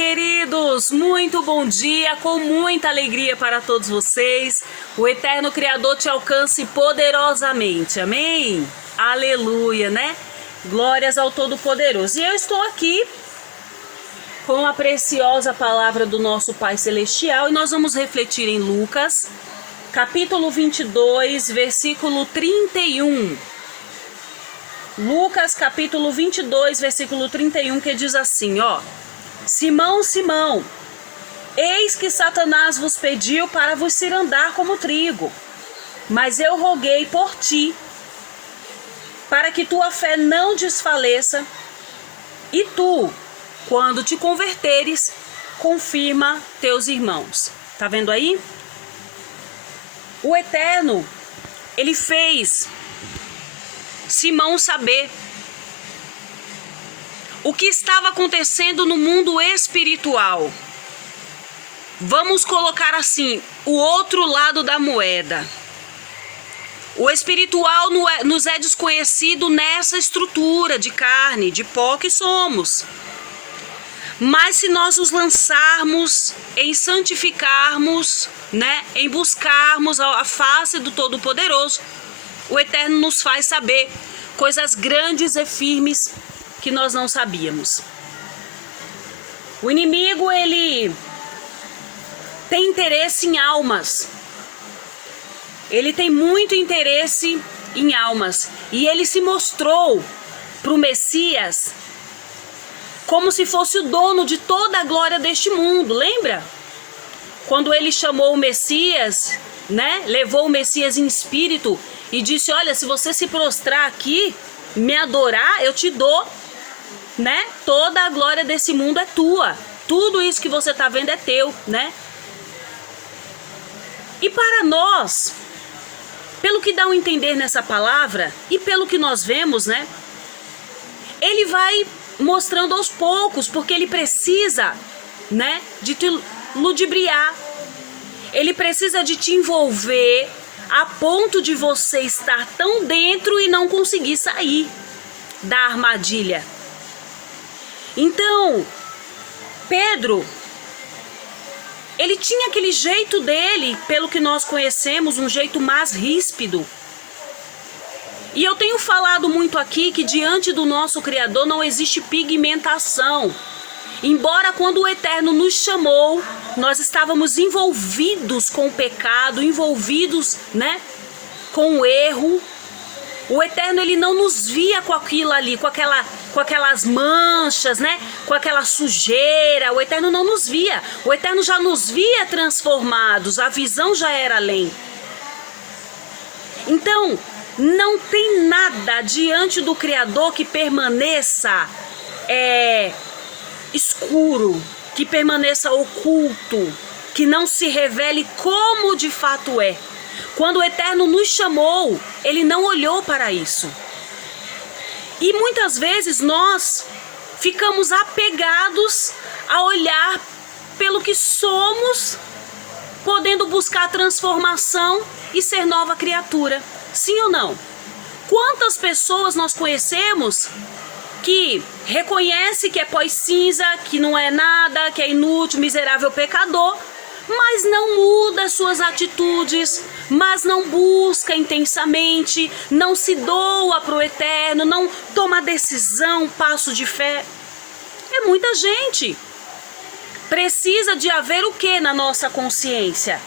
queridos! Muito bom dia, com muita alegria para todos vocês. O Eterno Criador te alcance poderosamente, amém? Aleluia, né? Glórias ao Todo-Poderoso. E eu estou aqui com a preciosa palavra do nosso Pai Celestial e nós vamos refletir em Lucas, capítulo 22, versículo 31. Lucas, capítulo 22, versículo 31, que diz assim, ó: Simão, Simão, eis que Satanás vos pediu para vos cirandar como trigo, mas eu roguei por ti, para que tua fé não desfaleça, e tu, quando te converteres, confirma teus irmãos. Tá vendo aí? O Eterno, ele fez Simão saber o que estava acontecendo no mundo espiritual. Vamos colocar assim, o outro lado da moeda. O espiritual nos é desconhecido nessa estrutura de carne, de pó que somos. Mas se nós nos lançarmos em santificarmos, né, em buscarmos a face do Todo-Poderoso, o Eterno nos faz saber coisas grandes e firmes que nós não sabíamos. O inimigo, ele tem interesse em almas. Ele tem muito interesse em almas. E ele se mostrou para o Messias como se fosse o dono de toda a glória deste mundo. Lembra? Quando ele chamou o Messias, né? Levou o Messias em espírito e disse, olha, se você se prostrar aqui, me adorar, eu te dou, né? Toda a glória desse mundo é tua. Tudo isso que você está vendo é teu, né? E para nós, pelo que dá a entender nessa palavra e pelo que nós vemos, né? Ele vai mostrando aos poucos, porque ele precisa, né, de te ludibriar. Ele precisa de te envolver a ponto de você estar tão dentro e não conseguir sair da armadilha. Então, Pedro, ele tinha aquele jeito dele, pelo que nós conhecemos, um jeito mais ríspido. E eu tenho falado muito aqui que diante do nosso Criador não existe pigmentação. Embora quando o Eterno nos chamou, nós estávamos envolvidos com o pecado, envolvidos, né, com o erro. O Eterno, ele não nos via com aquilo ali, com aquelas manchas, né, com aquela sujeira. O Eterno não nos via. O Eterno já nos via transformados, a visão já era além. Então, não tem nada diante do Criador que permaneça escuro, que permaneça oculto, que não se revele como de fato é. Quando o Eterno nos chamou, ele não olhou para isso. E muitas vezes nós ficamos apegados a olhar pelo que somos, podendo buscar transformação e ser nova criatura. Sim ou não? Quantas pessoas nós conhecemos que reconhece que é pó e cinza, que não é nada, que é inútil, miserável pecador, mas não muda suas atitudes, mas não busca intensamente, não se doa para o Eterno, não toma decisão, passo de fé. É muita gente. Precisa de haver o que na nossa consciência?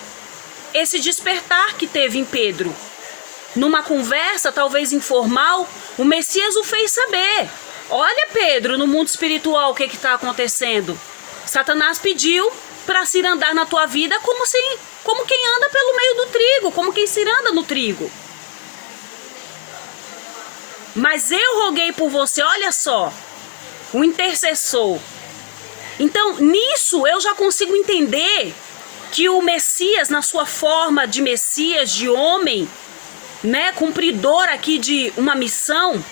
Esse despertar que teve em Pedro. Numa conversa, talvez informal, o Messias o fez saber. Olha, Pedro, no mundo espiritual o que está acontecendo? Satanás pediu para cirandar na tua vida como quem anda pelo meio do trigo, como quem ciranda no trigo. Mas eu roguei por você, olha só, o intercessor. Então, nisso eu já consigo entender que o Messias, na sua forma de Messias, de homem, né, cumpridor aqui de uma missão,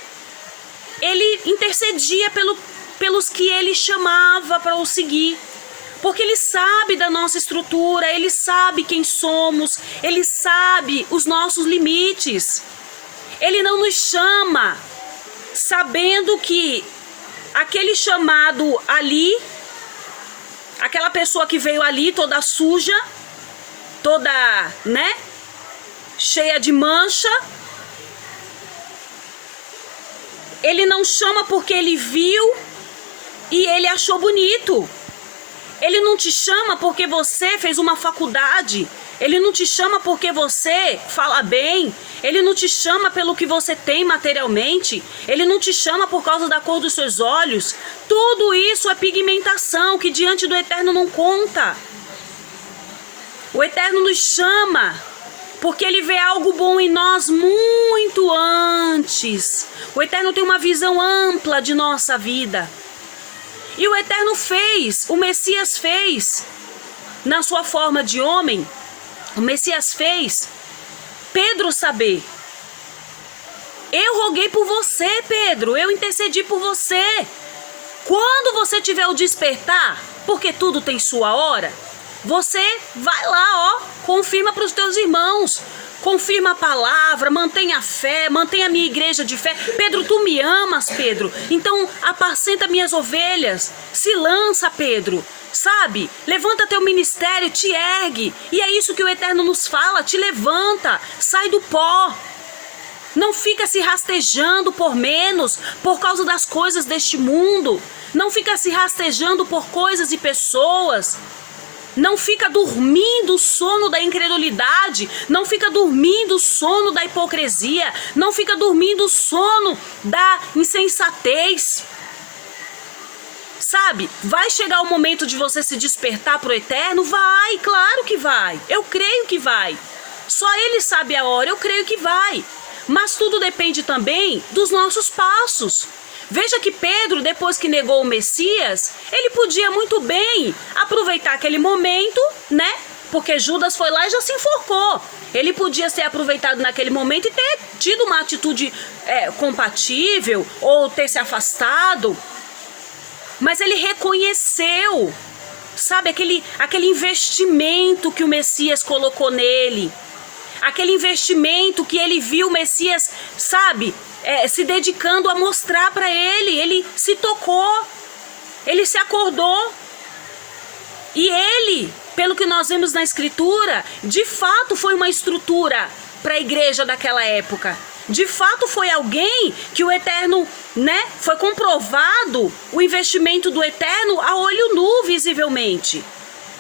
ele intercedia pelos que ele chamava para o seguir. Porque ele sabe da nossa estrutura, ele sabe quem somos, ele sabe os nossos limites. Ele não nos chama sabendo que aquele chamado ali aquela pessoa que veio ali toda suja, toda, né, cheia de mancha. Ele não chama porque ele viu e ele achou bonito. Ele não te chama porque você fez uma faculdade. Ele não te chama porque você fala bem. Ele não te chama pelo que você tem materialmente. Ele não te chama por causa da cor dos seus olhos. Tudo isso é pigmentação que diante do Eterno não conta. O Eterno nos chama porque Ele vê algo bom em nós muito antes. O Eterno tem uma visão ampla de nossa vida. E o Eterno fez, o Messias fez, na sua forma de homem, o Messias fez Pedro saber. Eu roguei por você, Pedro, eu intercedi por você. Quando você tiver o despertar, porque tudo tem sua hora, você vai lá, ó, confirma para os teus irmãos, confirma a palavra, mantenha a fé, mantenha a minha igreja de fé. Pedro, tu me amas, Pedro, então apacenta minhas ovelhas. Se lança, Pedro, sabe? Levanta teu ministério, te ergue. E é isso que o Eterno nos fala, te levanta, sai do pó. Não fica se rastejando por menos, por causa das coisas deste mundo. Não fica se rastejando por coisas e pessoas. Não fica dormindo o sono da incredulidade, não fica dormindo o sono da hipocrisia, não fica dormindo o sono da insensatez. Sabe, vai chegar o momento de você se despertar para o Eterno? Vai, claro que vai, eu creio que vai. Só Ele sabe a hora, eu creio que vai. Mas tudo depende também dos nossos passos. Veja que Pedro, depois que negou o Messias, ele podia muito bem aproveitar aquele momento, né? Porque Judas foi lá e já se enforcou. Ele podia ser aproveitado naquele momento e ter tido uma atitude compatível ou ter se afastado. Mas ele reconheceu, sabe, aquele investimento que o Messias colocou nele. Aquele investimento que ele viu o Messias, sabe, se dedicando a mostrar para ele. Ele se tocou, ele se acordou. E ele, pelo que nós vemos na Escritura, de fato foi uma estrutura para a igreja daquela época. De fato foi alguém que o Eterno, né, foi comprovado o investimento do Eterno a olho nu, visivelmente.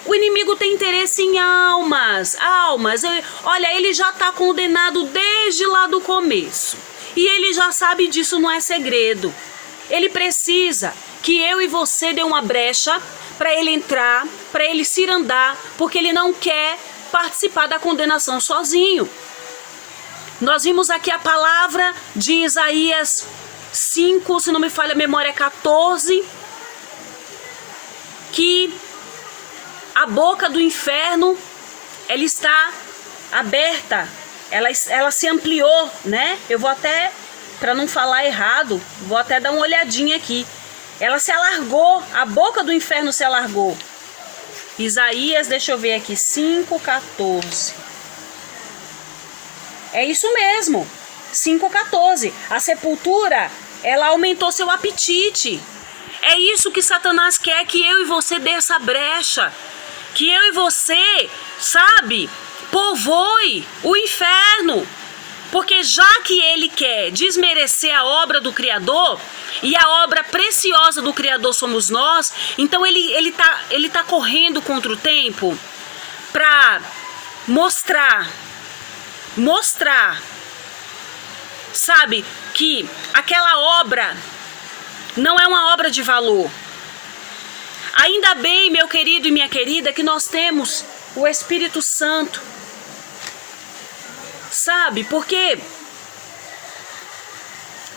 O inimigo tem interesse em almas. Olha, ele já está condenado desde lá do começo. E ele já sabe disso, não é segredo. Ele precisa que eu e você dê uma brecha para ele entrar, para ele se andar, porque ele não quer participar da condenação sozinho. Nós vimos aqui a palavra de Isaías 5, se não me falha a memória, 14, que a boca do inferno, ela está aberta, ela se ampliou, né? Eu vou até, para não falar errado, vou até dar uma olhadinha aqui. Ela se alargou, a boca do inferno se alargou. Isaías, deixa eu ver aqui, 5:14. É isso mesmo, 5:14. A sepultura, ela aumentou seu apetite. É isso que Satanás quer, que eu e você dê essa brecha. Que eu e você, sabe, povoe o inferno. Porque já que ele quer desmerecer a obra do Criador, e a obra preciosa do Criador somos nós, então ele tá correndo contra o tempo para mostrar, sabe, que aquela obra não é uma obra de valor. Ainda bem, meu querido e minha querida, que nós temos o Espírito Santo. Sabe, porque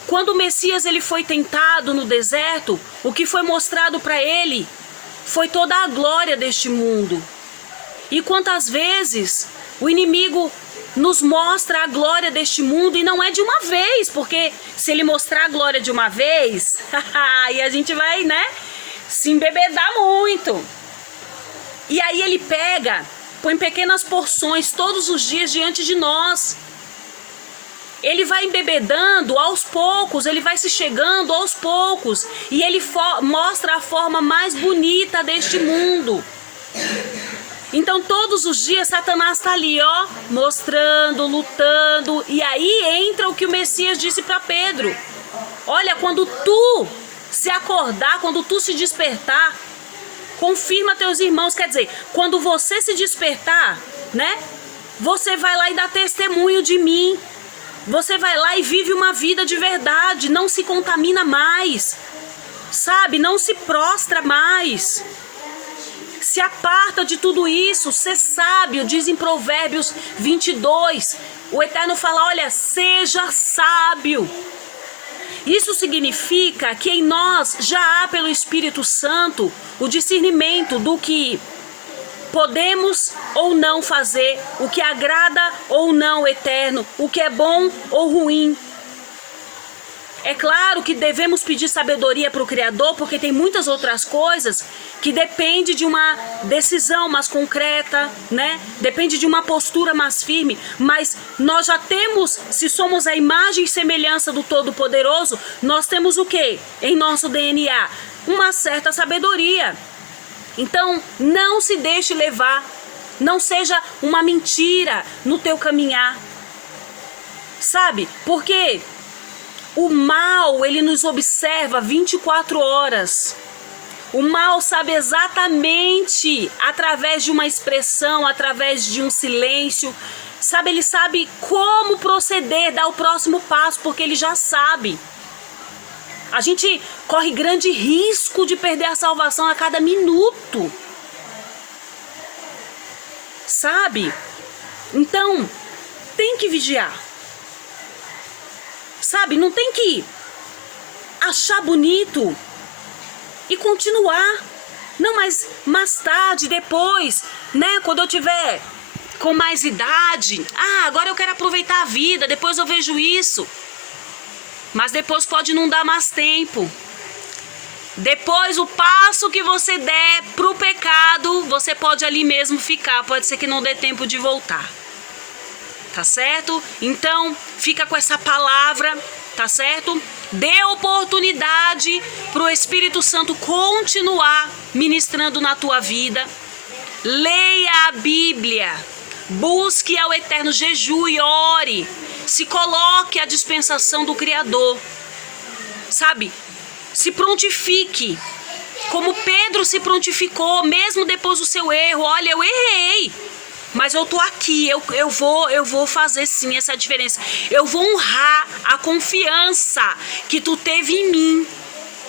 quando o Messias ele foi tentado no deserto, o que foi mostrado para ele foi toda a glória deste mundo. E quantas vezes o inimigo nos mostra a glória deste mundo, e não é de uma vez, porque se ele mostrar a glória de uma vez, aí a gente vai, né, se embebedar muito. E aí ele pega, põe pequenas porções todos os dias diante de nós. ele vai embebedando aos poucos, ele vai se chegando aos poucos, e ele mostra a forma mais bonita deste mundo. Então todos os dias Satanás está ali, ó, mostrando, lutando, e aí entra o que o Messias disse para Pedro: olha, quando tu se acordar, quando tu se despertar, confirma teus irmãos, quer dizer, quando você se despertar, né, você vai lá e dá testemunho de mim, você vai lá e vive uma vida de verdade, não se contamina mais, sabe, não se prostra mais. Se aparta de tudo isso, ser sábio, diz em Provérbios 22. O Eterno fala, olha, seja sábio. Isso significa que em nós já há pelo Espírito Santo o discernimento do que podemos ou não fazer, o que agrada ou não o Eterno, o que é bom ou ruim. É claro que devemos pedir sabedoria para o Criador, porque tem muitas outras coisas que dependem de uma decisão mais concreta, né? Depende de uma postura mais firme, mas nós já temos, se somos a imagem e semelhança do Todo-Poderoso, nós temos o quê? Em nosso DNA? Uma certa sabedoria. Então, não se deixe levar, não seja uma mentira no teu caminhar, sabe? Porque o mal, ele nos observa 24 horas. O mal sabe exatamente, através de uma expressão, através de um silêncio, sabe, ele sabe como proceder, dar o próximo passo, porque ele já sabe. A gente corre grande risco de perder a salvação a cada minuto. Sabe? Então, tem que vigiar. Sabe, não tem que achar bonito e continuar. Não, mas mais tarde, depois, né, quando eu tiver com mais idade, agora eu quero aproveitar a vida, depois eu vejo isso. Mas depois pode não dar mais tempo. Depois, o passo que você der pro pecado, você pode ali mesmo ficar, pode ser que não dê tempo de voltar. Tá certo? Então, fica com essa palavra, tá certo? Dê oportunidade pro Espírito Santo continuar ministrando na tua vida. Leia a Bíblia. Busque ao Eterno, jejue, ore. Se coloque à dispensação do Criador. Sabe? Se prontifique. Como Pedro se prontificou, mesmo depois do seu erro. Olha, eu errei. Mas eu tô aqui, eu vou fazer sim essa diferença. Eu vou honrar a confiança que tu teve em mim.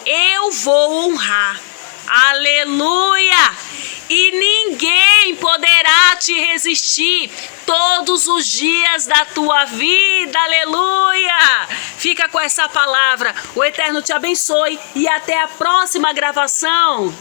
Eu vou honrar. Aleluia! E ninguém poderá te resistir todos os dias da tua vida. Aleluia! Fica com essa palavra. O Eterno te abençoe e até a próxima gravação.